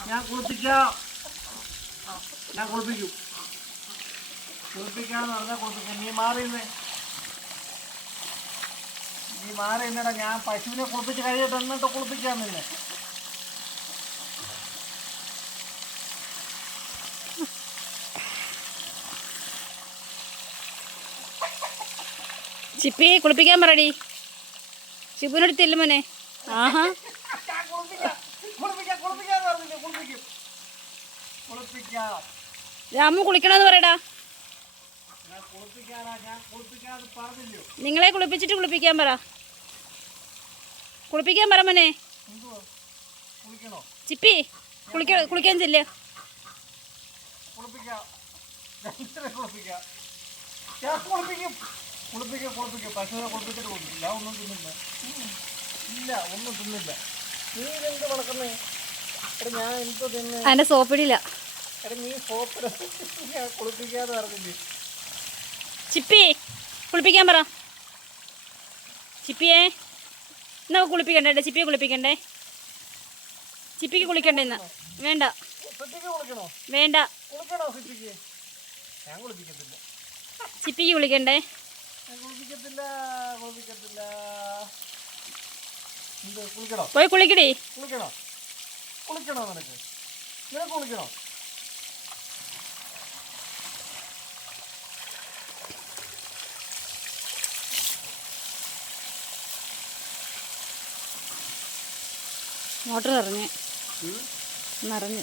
ഞാൻ കുളിപ്പിക്കാം. ഞാൻ കുളിപ്പിക്കും. കുളിപ്പിക്കാന്ന് പറഞ്ഞാൽ കുളിപ്പിക്കാം. നീ മാറിയിരുന്നേ നീ മാറി എന്നടാ ഞാൻ പശുവിനെ കുളിപ്പിച്ച് കഴിയട്ടെ എന്നിട്ട് കുളിപ്പിക്കാൻ നിന്നെ. ചിപ്പി കുളിപ്പിക്കാൻ പറടി. ചിപ്പുനോട് തെല്ലുമോനെ ആഹാ ഞാൻ കുളിപ്പിക്കാം കുളിപ്പിക്കാം കുളിപ്പിക്കാന്ന് പറഞ്ഞില്ലേ കുളിപ്പിക്കും കുളിപ്പിക്കാം രാമു കുളിക്കണമെന്ന് പറയടാ. നിങ്ങളെ കുളിപ്പിച്ചിട്ട് കുളിപ്പിക്കാൻ പറ. കുളിപ്പിക്കാൻ പറ മോനെ. ചിപ്പി കുളിക്ക കുളിക്കാൻ ചെല്ല. കുളിപ്പിക്കാം. കുളിപ്പിക്കാം. പശുവിനെ കുളിപ്പിച്ചിട്ട് ഒന്നും തിന്നില്ല. ഇല്ല ഒന്നും തിന്നില്ല. നീ എന്ത് വളർക്കുന്നേ ഞാൻ എന്ത് തിന്ന്? അതിന്റെ സോപ്പിടില്ല. എടാ നീ ഞാൻ കുളിപ്പിക്കാന്ന് പറഞ്ഞില്ലേ? ചിപ്പി കുളിപ്പിക്കാൻ പറ. ചിപ്പിയെ എന്നാ കുളിപ്പിക്കണ്ടേ? ചിപ്പിയെ കുളിപ്പിക്കണ്ടേ? ചിപ്പിക്ക് കുളിക്കണ്ടേ എന്നാ വേണ്ട. വേണ്ട. ചിപ്പിക്ക് കുളിക്കണ്ടേ? പോയി കുളിക്കടി. കുളിക്കണോ? കുളിക്കണോ നിനക്ക്? നിനക്ക് കുളിക്കണോ? മോട്ടർ നിറഞ്ഞ്. നിറഞ്ഞ്.